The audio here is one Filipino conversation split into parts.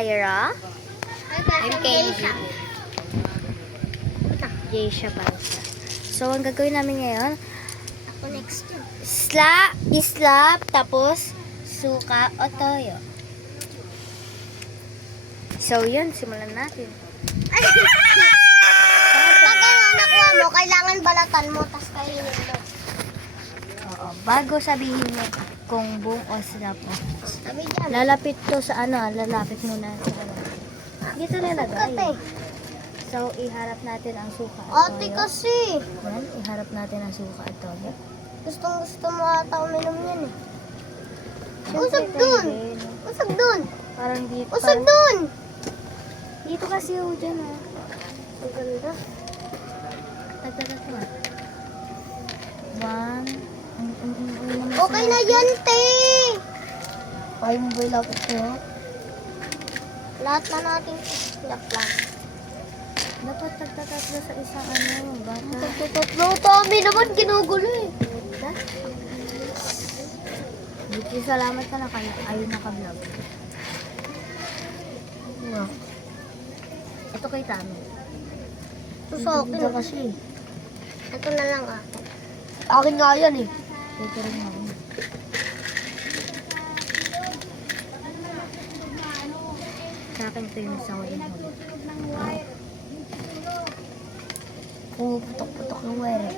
Kyra. I'm Keisha. Geisha pala siya. So, ang gagawin namin ngayon, Ako next yun. islap, tapos suka o toyo. So, yun, simulan natin. Pag nakuha mo, kailangan balatan mo, tas kainin mo. Oo, bago sabihin mo kung buong o slap mo. Sabi dyan. Lalapit to sa lalapit muna sa Dito nalagay. Kate. So, iharap natin ang suka at Ate toyo. kasi. Yan, iharap natin ang suka at toyo. Gustong gusto mo ata uminom yan eh. Siyempre, Usag tayo dun. din. Usag dun. Parang dito. Usag dun. Dito kasi yung dyan Ang ganda. Tagdagat mo. One. Okay na yan, te. Ay, mo ba ilapit ko? Lahat na natin islap lang. Dapat tagtatatlo sa isang bata. Tatlo, Tommy naman ginugulo eh. Buti salamat ka na kanya. Ayun naka-vlog. Wow. Ito kay Tami. Ito sa akin. kasi. Ito na lang ah. Akin nga yan eh. Ito rin ako. Sa akin ito yung sa walang huli. Puputok-putok ng wire.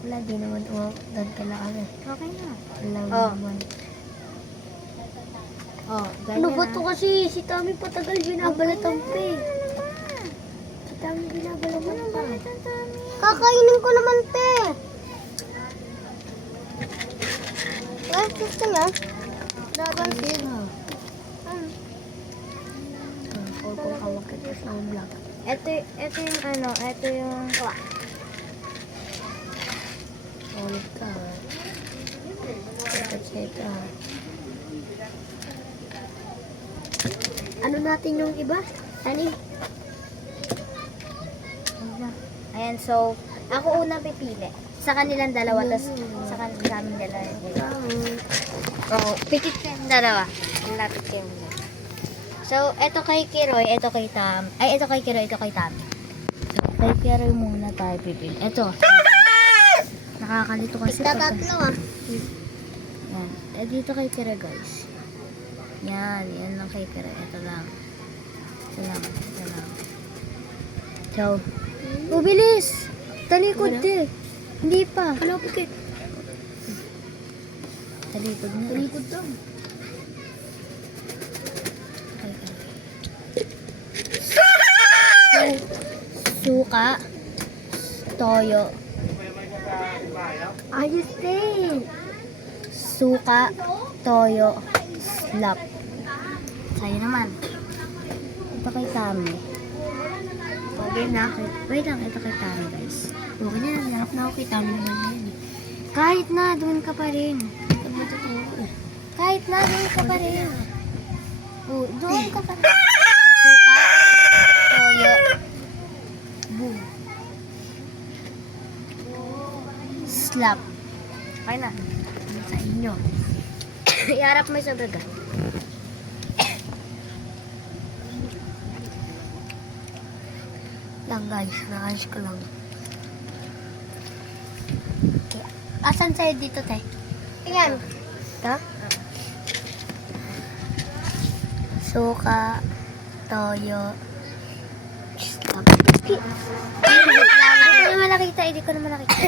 Wala, di naman umagdad ka lang kami. Okay na. Wala naman. Oh, ganyan Ano ba ito kasi? Si Tommy patagal binabalatan pa eh. Si Tami binabalatan pa. Kakainin ko naman, te. Eh, gusto niya? Dragon seed. Kung hawak ito sa vlog. Ito yung ito yung ulit ka. Ito. Ano natin yung iba? Ani? Ayan, so, ako una pipili. Sa kanilang dalawa, tas sa kanilang dalawa. Oo, pikit kayong dalawa. Lapit kayong dalawa. So, eto kay Kiroy, eto kay Tam. Ay, eto kay Kiroy, eto kay Tam. So, kay Kiroy muna tayo pipili. Eto. Nakakalito kasi Tatatlo ah. Yan. Eh, dito kay Kiroy, guys. Yan lang kay Kiroy. Ito lang. So, bilis! Talikod eh. Hindi pa. Ano pikit? Talikod na. Talikod daw. Suka, toyo, Ayos din. suka, toyo, slap. Sa'yo naman. Ito kay Tami. Okay na. Wait lang, ito kay Tami, guys. Okay na, nangyarap na ako kay Tommy naman yan eh. Kahit na, doon ka pa rin. Pag matuturo eh. Kahit na, doon ka pa rin. Oh, doon ka pa rin. Suka, toyo, boom. Slap. Okay na. Ano sa inyo? Iharap mo sa braga. Lang guys, nakayos ko lang. Okay. Asan sa'yo dito, te? Ayan. Ito? Suka, toyo, stop. Hindi ko naman nakita, hindi ko naman nakita.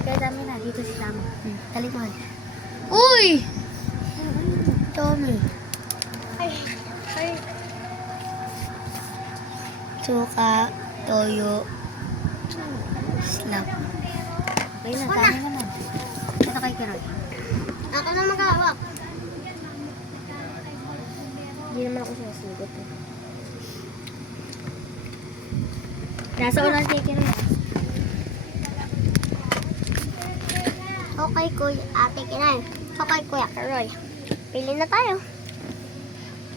Kaya dami na, dito si Tama. Talikod. Uy! Tommy. Ay. Suka, toyo, slap. Okay na, dami naman. Ito kay Kiroy. Ako na mag-hawak. Hindi naman ako sinasigot eh. Nasa unang si Kiroy. Okay, kuya. Ate Kinay. Okay, kuya Karoy. Pili na tayo.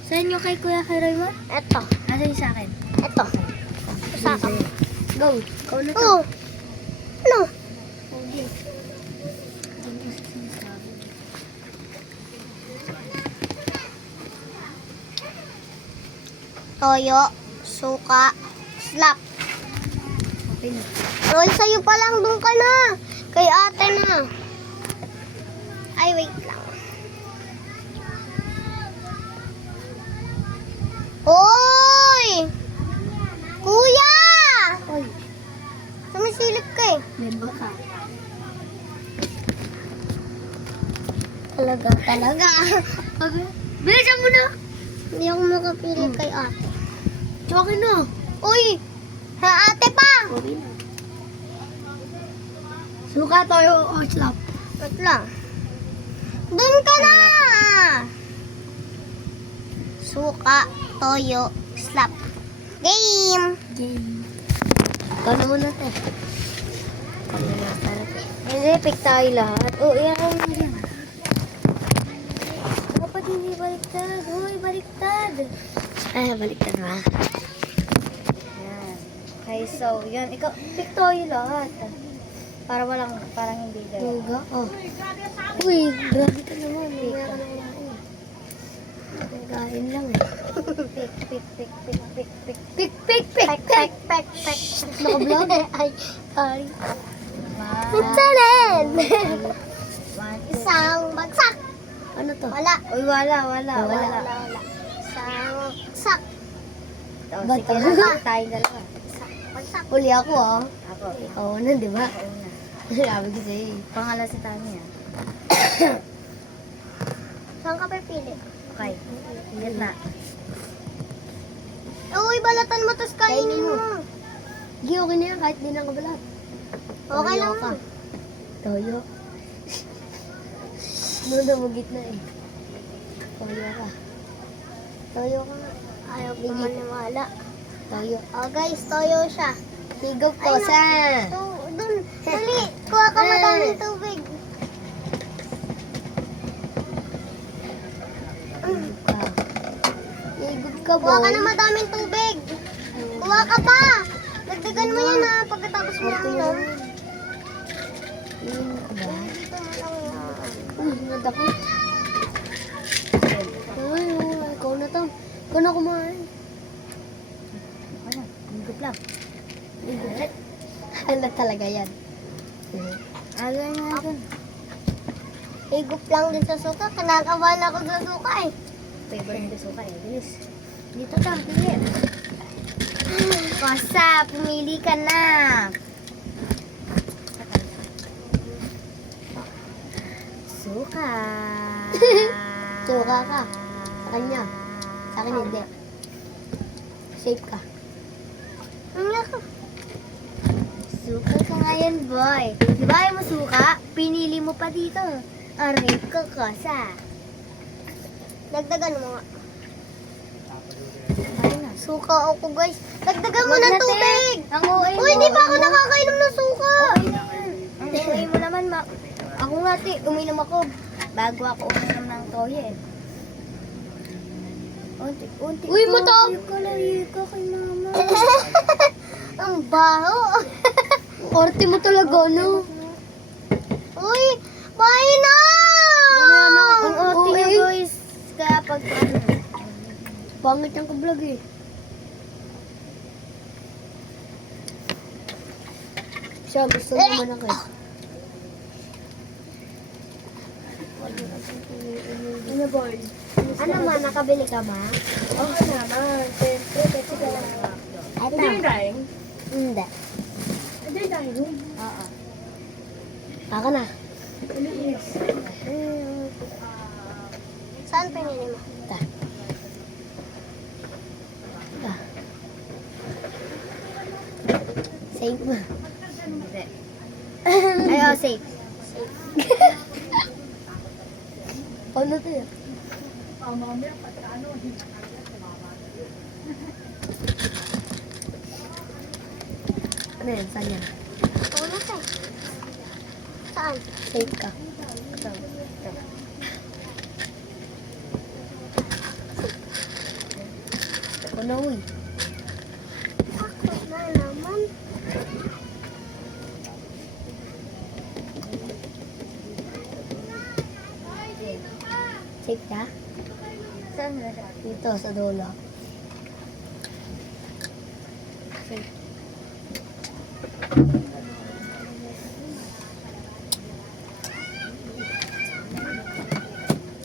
Saan yung kay Kuya Kiroy mo? Eto. Nasa yung sa akin. Eto. Sa akin. Go. Ikaw na to. Oh. Ano? Toyo, suka, slap. Okay na. Roy, sa'yo pa lang, doon ka na. Kay ate na. Ay, wait lang. Hoy! Kuya! Oy, Sumisilip ka eh. member ka. Talaga. Bilisan mo na! Hindi ako makapili kay ate. Tsaka na. Uy! Ha, ate pa! Okay na. Suka, toyo, o slap. Wait lang. Doon ka na! Suka, toyo, slap. Game! Game. Kano mo na to? Kano na talaga. Hindi, pick tayo lahat. O, iyan ko na yan. Dapat hindi baliktad. Uy, baliktad. Ay, baliktad ba? Yan. Okay, so, yan. Ikaw, pick tayo lahat. Para parang hindi gano'n. Tuga? Oh. Uy, grabe ka naman. Kain lang eh. Pick. Naka-vlog? Ay, sorry. One, Magsalin! one, Isang bagsak! ano to? Wala. Uy, wala. Isang bagsak. Oh, Ba't sige ako? na, tayo dalawa. Bagsak. Huli ako ah. Ako. Oo na, di ba? Oo na. Sabi ko sa'yo. Pangalan si Tanya. Saan ka pipili? Okay. Yan na. Uy, balatan mo, tapos kainin mo. Hindi, okay na yan. Kahit di na kabalat. Okay lang mo. Toyo. Muna mo gitna eh. Toyo ka. Toyo ka nga. Ayaw ko maniwala. Toyo. Oh guys, toyo siya. Higop ko Ay, sa. Dun, dali. Kuha ka madaming tubig. Higop ka, Kuha ka boy. na madaming tubig. Kuha ka pa. Dagdagan mo yan ha, pagkatapos mo uminom. Inom ka ba? Dito mo lang yan. Uy, nadakot. Uy, ikaw na to. Ikaw na kumain. Ano? Higop lang. Higop. Hala talaga yan. Agay nga dun. Higup lang din sa suka. Kinakabahan ako sa suka eh. Favorite ko suka eh. Bilis. Dito ka, pili. Kosa, pumili ka na. Suka. Suka ka. Sa kanya. Sa akin hindi. Safe ka. Ano ako? Suka ka ngayon, boy. Di ba ayaw mo suka? Pinili mo pa dito. Aray ko, kosa. Dagdagan mo nga. Ayun na. Suka ako guys. Dagdagan mo Wag ng na, te. tubig. Ang OA mo. Uy, hindi pa ako nakakainom ng suka. Ang OA mo naman, ako nga, te, uminom ako. Bago ako uminom ng toyo eh. Unti. Uy, matap! Lagi ka kay mama. Ang baho. Orte mo talaga, no? Uy, pahin na! Ang orte niya, guys. Kaya pag pangit yung ka-vlog eh. Siya, gusto naman ako eh. Ano, Born? Ano ma, nakabili ka ba? Oo naman. Siyempre, kasi ka lang. Ito. Hindi. Oo. Ako na. Saan pinili mo? Ito. Safe mo. Hindi. Ay, oh, safe. Ano to yun? Ano yan? Saan yan? Una ka. Saan? Safe ka. Ito. Ako na, uy. Ako na naman. Cake niya? Saan na? Dito, sa dulo.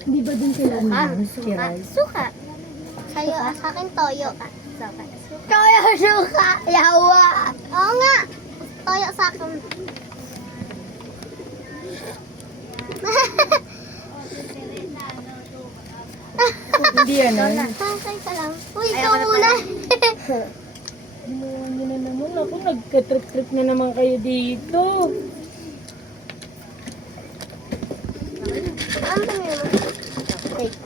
Di ba din sila Suka. Suka. Sa'yo, sa akin toyo. Suka. Toyo, suka! Yawa! Oo nga! Toyo sa akin. Hindi yan. Sasay ka lang. Uy, Ay, ikaw ako na muna. Ginawa niyo na naman. Ako, nagka-trip-trip na naman kayo dito. Ano ba yun? Cake.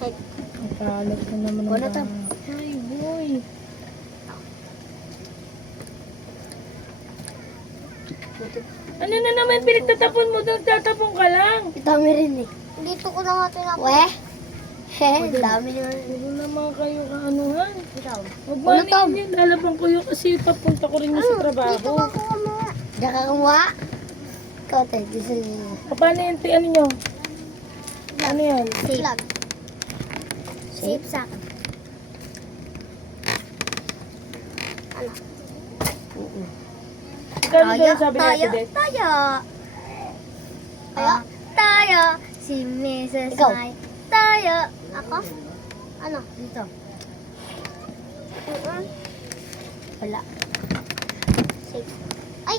Cake. Nakalat na naman. Wala to. Ay, boy. Ano na naman pinagtatapon mo? Nagtatapon ka lang. Dami rin eh. Dito ko na nga tinapos. Weh? Dami naman. Huwag naman kayo kaanuhan. Ikaw. Huwag Ulo mo to. yun. Lalabang ko yun kasi papunta ko rin yun sa trabaho. Dito ka kumuha. Diyan ka kumuha? Ikaw tayo. Dito Paano yung ano nyo? Ano yan? Vlog. Safe sa akin. Ano? Ikaw ano sabi ni Ate Det? Tayo. Tayo? Tayo. Si Mrs. Ikaw. Mai. Tayo. Ako? Ano? Dito. Wala. Safe. Ay!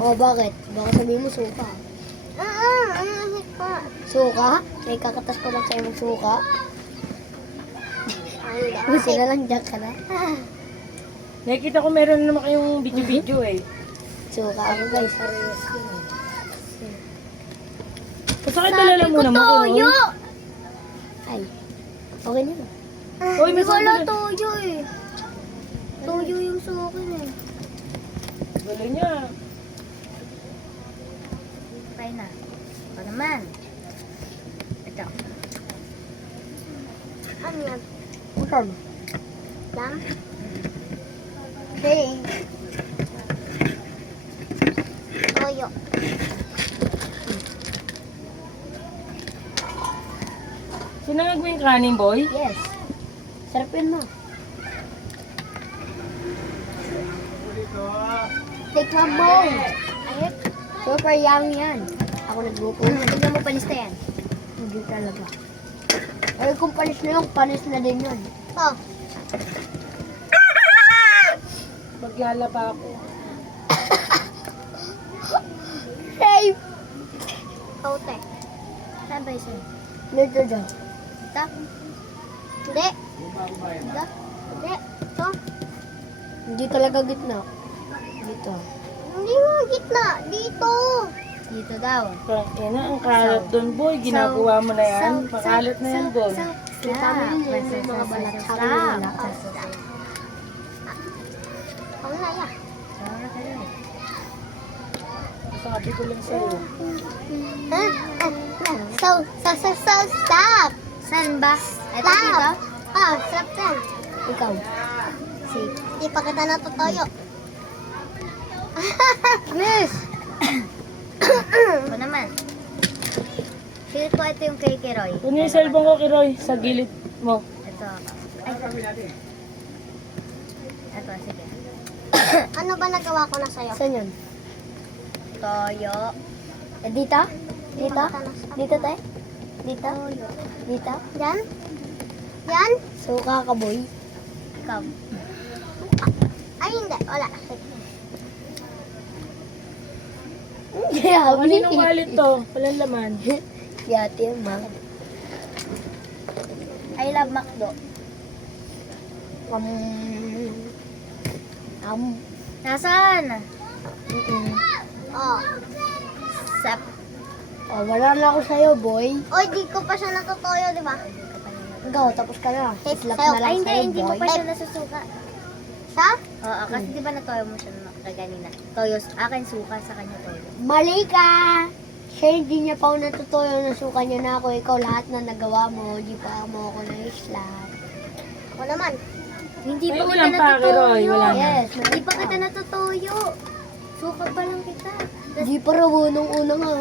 Oh, bakit? Baka sabihin mo suka. Ano pa? Suka? May kakatas ko lang sa'yo magsuka. Buti na lang dyan ka na. Nakikita ko meron na naman kayong video-video eh. Suka ako guys. Basta kayo dalala muna mo. Toyo. Ay. Okay na. Uy, may Wala sandali. toyo eh. Toyo yung sa akin eh. Wala niya. Try na. Ito naman. Ito. Ano yan? Utan. Lam? Hey. Toyo. Sinangag mo yung kanin, boy? Yes. Sarap yun mo. Take my bowl. Ayun. Super yummy yan. Ako nagluto. Tignan mo panis na yan. Hindi talaga. Ay, kung panis na yun, panis na din yun. Oh. Maglalaba ako. Hey! Kaute. Saan ba isa? Dito dyan. Ito? Hindi. Ito? Hindi. Ito. Hindi talaga gitna. Dito. Hindi mo gitna. Dito. Dito daw. Yan na, ang kalat doon, boy. Ginagawa mo na yan. Pakalat na yan doon. Kita mo yun, may mga balat. Sabi mo wala. Ang laya. Sabi ko lang sa'yo. Stop! Saan ba? Ito Stop! dito? Ah, stop yan. Ikaw. Safe. Hindi pa kita natutoyo. Miss! Ito naman. Feel ko ito yung kay Kiroy. Kunin yung cellphone ko, Kiroy, sa gilid mo. Ito. Ay, ito, sige. Ano ba nagawa ko na sa'yo? Saan yun? Toyo. Dito? Dito? Dito tayo? Dito? Dito? Yan? Yan? Suka ka, boy. Ikaw. Ay, hindi. Wala. Kaninong wallet to? Walang laman. Yati yung ma. I love McDo. Nasaan? Oh. Sap. Oh, wala na ako sa'yo, boy. Oy, di ko pa siya natutoyo, di ba? Ikaw, tapos ka na. Slap na lang Ay, hindi, sa'yo, hindi mo boy. pa siya nasusuka. Siya? Oo, kasi di ba natoyo mo siya kanina? Toyo, akin suka, sa kanya toyo. Mali ka! Siya hindi niya pa ako natutoyo, nasuka niya na ako. Ikaw lahat na nagawa mo, di pa mo ako na-slap. Ako naman. Hindi Ay, pa kita walang pake, Roy. natutoyo. Wala na. Yes. Hindi pa kita natutoyo. Suka pa lang kita. Di pa raw nung una nga.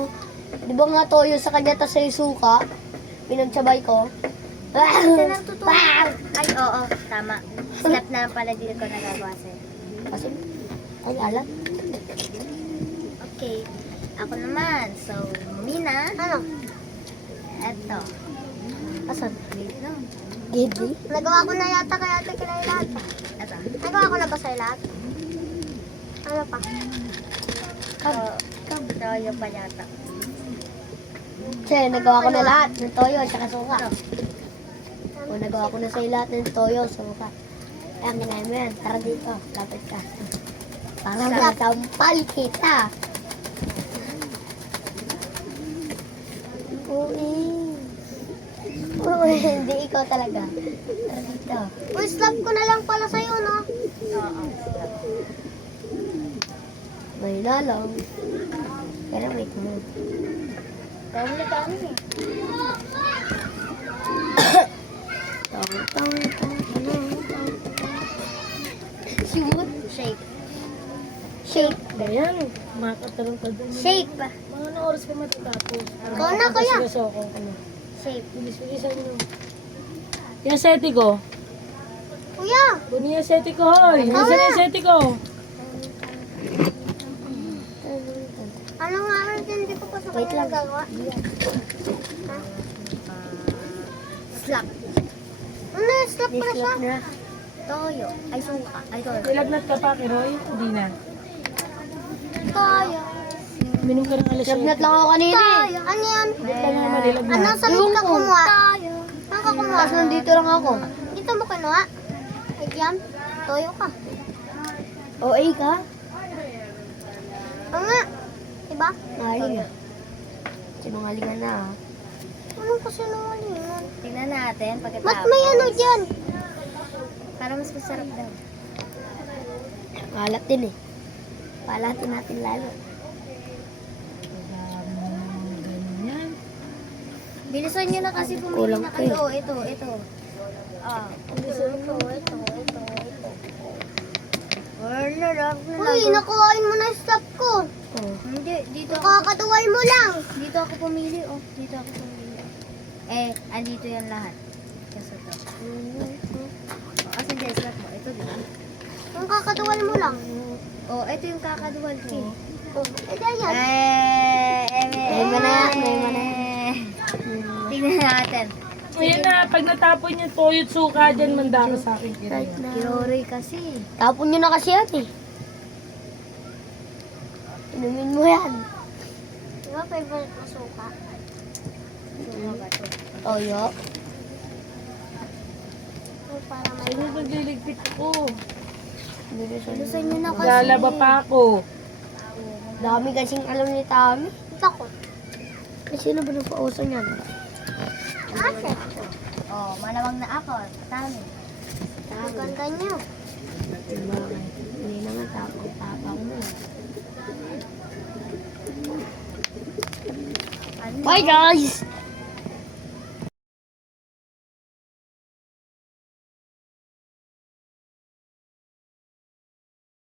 Di ba nga toyo sa kanya tas sa'yo suka? Pinagsabay ko. Isa nang tutunan. Ay, oo, tama. Slap na lang pala dito ko nagagawa sa'yo. Kasi, ay alat. Okay. Ako naman. So, Mina. Ano? Eto. Asan? Wait lang. Giddy? Nagawa ko na yata kaya ate kila lahat. Eto. Nagawa ko na ba sa'yo lahat? Ano pa? Toyo pa yata. Che, nagawa ko na lahat ng toyo at saka suka. O, nagawa ko na sa'yo lahat ng toyo, suka. Ayan, kinain mo yan. Tara dito, lapit ka. Para matampal kita. Uy, hindi ikaw talaga. Tara dito. Uy, slap ko na lang pala sa'yo, no? Oo. May lang. Pero wait mo. Dami na dami eh. Shoot. Shape. Shape. Ayan, makatarong ka dun. Shape. Mga anong oras ka matatapos? Ikaw na, kuya. Tapos ako. Ano? Shape. Bilis-bilisan nyo. Yung seti ko. Kuya! Kunin yung seti ko, hoy. Nasaan yung seti ko? Ano nga rin, hindi ko pa sa Wait kanya lang. nagagawa. Slap. Ano, slap ko na siya. Dislap na. Toyo. Ay, suka. Ay, toyo. Nilagnat ka pa, Kiroy? Hindi na. Tayo. Minom ka ng alas 7. Lagnat lang ako kanina eh. Tayo. Ano yan? Ba't ka naman nilagnat? Ano, saan ka kumuha? Tayo. Saan ka kumuha? Tapos nandito lang ako. Dito mo kinuha? Ay, yan. Toyo ka. OA ka? Oo nga. Diba? Nahaling ah. Sinungalingan na ah. Anong kasinungalingan? Tingnan natin pagkatapos. Ba't may ano dyan? Para mas masarap daw. Alat din eh. Palatin natin lalo. Ganyan. Bilisan nyo na kasi pumili Kulang na pa eh. kayo. Ito. Ah. Ito. Wala lang. Uy, nakuhain mo na yung slap ko. Oh. Hindi, dito ako. Kakatuwal mo lang. Dito ako pumili, oh. Dito ako pumili. Andito yan lahat. Kasi to. Oh, asan dyan, slot mo? Ito, di ba? Ang kakatuwal mo lang. Oh, ito yung kakaduwal ko. Ito yan. Ngayon mo na, ngayon mo na. Tingnan natin. Ayan na, pag natapon yung toyo at suka dyan, manda ka sa akin, Kiroy. Kirory kasi. Tapon nyo na kasi yan eh. Inumin mo yan. Diba favorite mo suka? Toyo. Ay, para may... Ano nagliligpit ko? Bilisan nyo na kasi. Lalaba pa ako. Dami kasing alam ni Tami. Takot. Eh, sino ba nagpauso niyan? Ate. Oh, malamang na ako. Tami. Ang ganda niyo. Bakit? Hindi naman tapang mo. Ano? Bye guys!